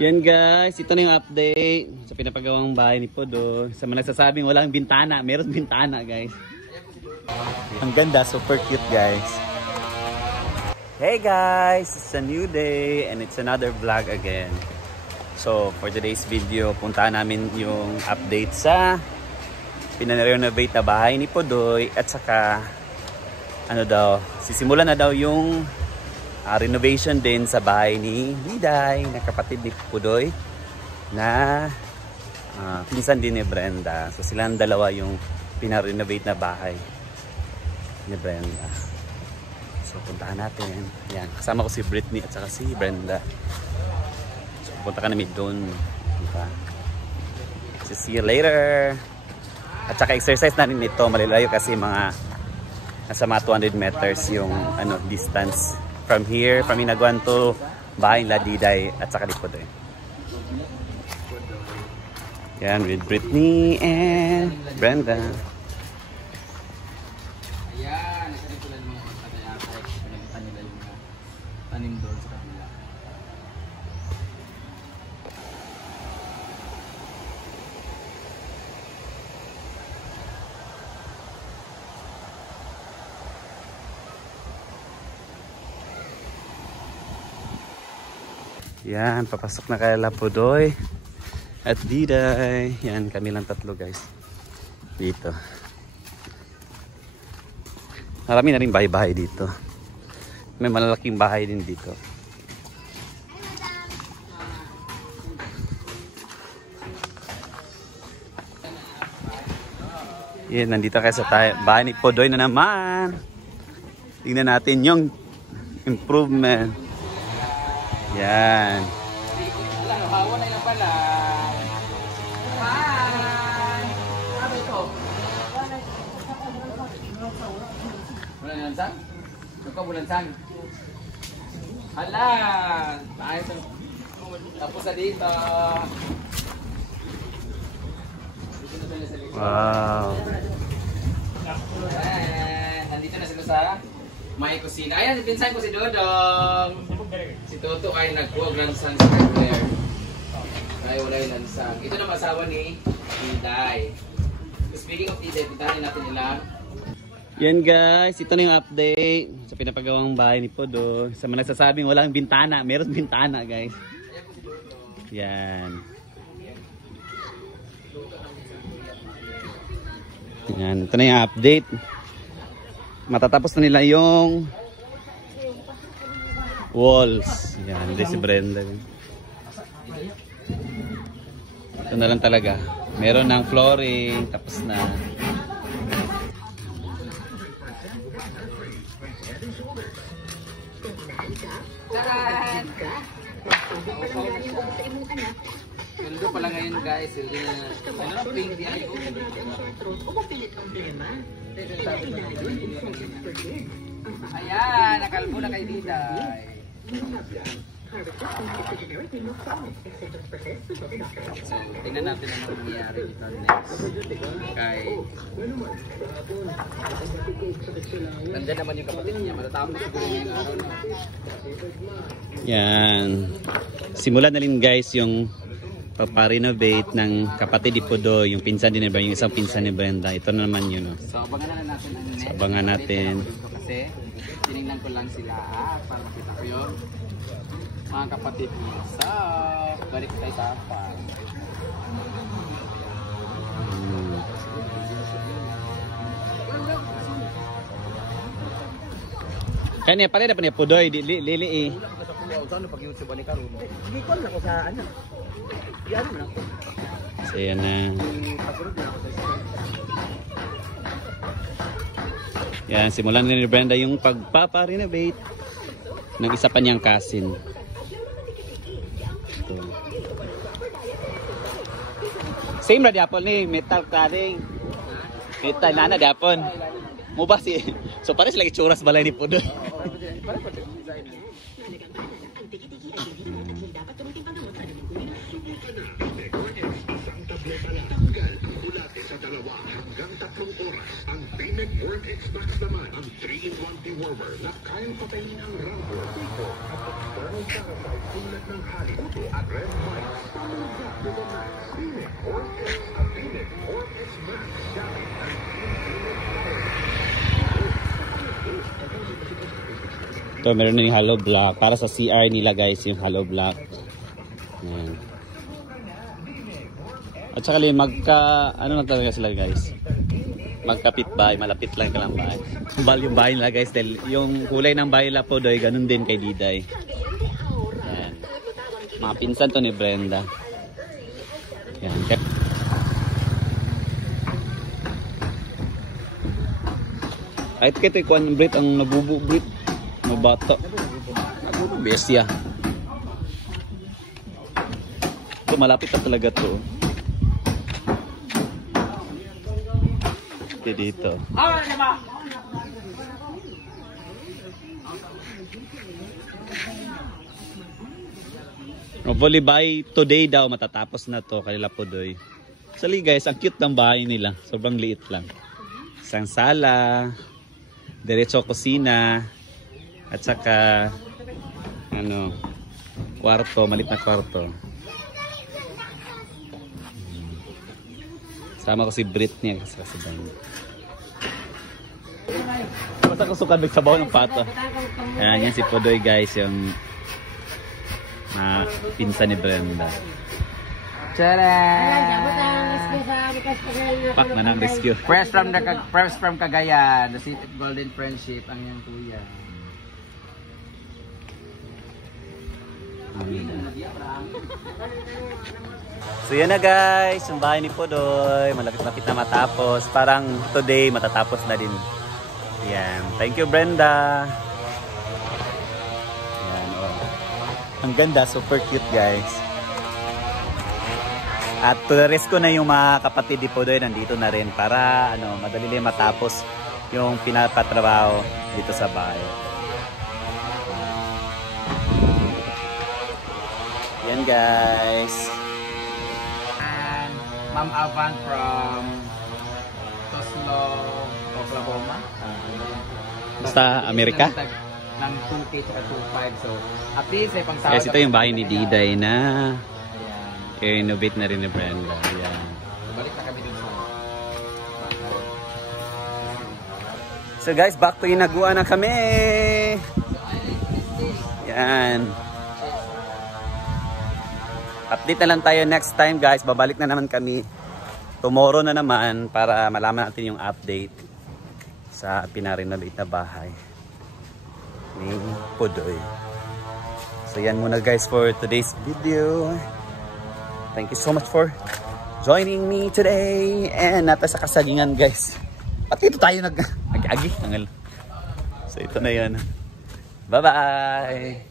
Yan guys, ito na yung update sa pinapagawang bahay ni Podo. Sa mga nagsasabing walang bintana, meron bintana guys. Ang ganda, super cute guys. Hey guys, it's a new day and it's another vlog again. So for today's video, puntahan namin yung update sa pinarenovate na bahay ni Podoy at saka ano daw, sisimulan na daw yung renovation din sa bahay ni Diday, na kapatid ni Podoy na pinsan din ni Brenda. So silang dalawa yung pinarenovate na bahay ni Brenda. So puntahan natin. Yan, kasama ko si Britney at saka si Brenda. So pupunta ka namin doon. Diba? So see you later. At saka exercise na rin ito. Malilayo kasi mga nasa mga 200 meters yung distance from here, from Inaguan to bahay nila Diday at saka ni Podoy. Yan, with Britney and Brenda. Ayan, nagkaroon sila ng mga patay-atay. Pinagtan nila yung tanim doon sa kanila. Yan, papasok na kay Podoy at Diday. Yan, kami lang tatlo guys dito. Marami na rin bahay-bahay dito. May malalaking bahay din dito. Yan, nandito kayo sa bahay ni Podoy na naman. Tingnan natin yung improvement. Yan. Hawa na lang pala. Hi! Ano ito? Bulansan? Ito ka bulansan? Hala! Ayos na. Tapos na dito. Wow. Nandito na sila sa may kusina. Ayan, pinsan ko si Dodong. Si Toto ay nagkuha lansan sa Claire. Kaya wala yung lansan. Ito na asawa ni Diday. Speaking of Diday, puntahan natin nila. Yan guys, ito na yung update sa pinapagawang bahay ni Podo. Sa mga nagsasabing walang bintana, meron bintana guys. Yan. Yan, ito na yung update. Matatapos na nila yung walls. Yan, hindi si Brenda. Ito na lang talaga. Meron ng flooring, tapos na. Sundo pala ngayon guys. Ano pink di ay ayan, nakalbo na kay Diday. So, tingnan natin ang mangyayari dito next. Kay nandiyan naman yung kapatid niya. Matatapos siguro yung araw na. Yan. Simulan na rin guys yung paparenovate ng kapatid ni Podo, yung pinsan din ni Brenda, yung isang pinsan ni Brenda. Ito na naman yun. So, abangan na natin ang next. So, abangan natin. Kasi tinignan ko lang sila para makita ko yung mga kapatid niya. So, balik tayo sa farm. Kanya pala na pa niya Podoy, lili eh. Saan pag YouTube ani karon? Hindi ko na ko sa ano. Yan na. So yan na. Yan, simulan na ni Brenda yung pagpapa-renovate ng isa pa niyang kasin. Ito. Same ra diapon ni metal cladding. Metal na diapon. Mo ba si so pares lagi churas balay ni Podo. Ang Payment Work X-Max naman, ang 3-in-1 dewormer na kayang patayin ang rambler, dito at external parasite tulad ng halibuto at red mite. to the max. Phoenix Vortex, a Phoenix Vortex Max Sally, and Ito, meron na yung hollow block. Para sa CR nila guys, yung hollow block. Ayan. At saka ano na talaga sila guys. Magkapit bahay, malapit lang ka lang bahay. Yung bahay nila guys, dahil yung kulay ng bahay nila po doy, ganun din kay Diday. Ayan. Mga pinsan to ni Brenda. Ayan. Kahit kito ikuan ng Brit, ang nabubu Brit. Mabata. Bestia. Ito, malapit na talaga to. Ito dito. Hopefully by today daw matatapos na to kanila po doy. Actually guys, ang cute ng bahay nila. Sobrang liit lang. Isang sala, diretso kusina, at saka ano, kwarto, maliit na kwarto. Sama ko si Britney kasi sa banda. Basta ko suka nagsabaw ng pato. Ayan, yan si Podoy guys, yung pinsan ni Brenda. Pak na ng rescue. Fresh from Cagayan, the Seated Golden Friendship, ang yung kuya. So yan na guys, yung bahay ni Podoy, malapit-lapit na matapos. Parang today matatapos na din. Yan. Thank you Brenda. Yan, oh. Ang ganda, super cute guys. At to the rest ko na yung mga kapatid ni Podoy nandito na rin para ano, madali lang matapos yung pinapatrabaho dito sa bahay. Yan guys. And Ma'am Avan from Toslo, Oklahoma. Basta Amerika. Ng 2K at 2.5. So, at least ay pangsahod. Guys, ito yung bahay ni Diday na i-renovate na rin ni Brenda. Yan. Balik na kami dun sa So guys, back to Hinaguan na kami. Yan. Update na lang tayo next time guys. Babalik na naman kami tomorrow na naman para malaman natin yung update sa pinarenovate na bahay ni Podoy. So yan muna guys for today's video. Thank you so much for joining me today. And nata sa kasagingan guys. Pati ito tayo nag-agi. So ito na yan. Bye bye.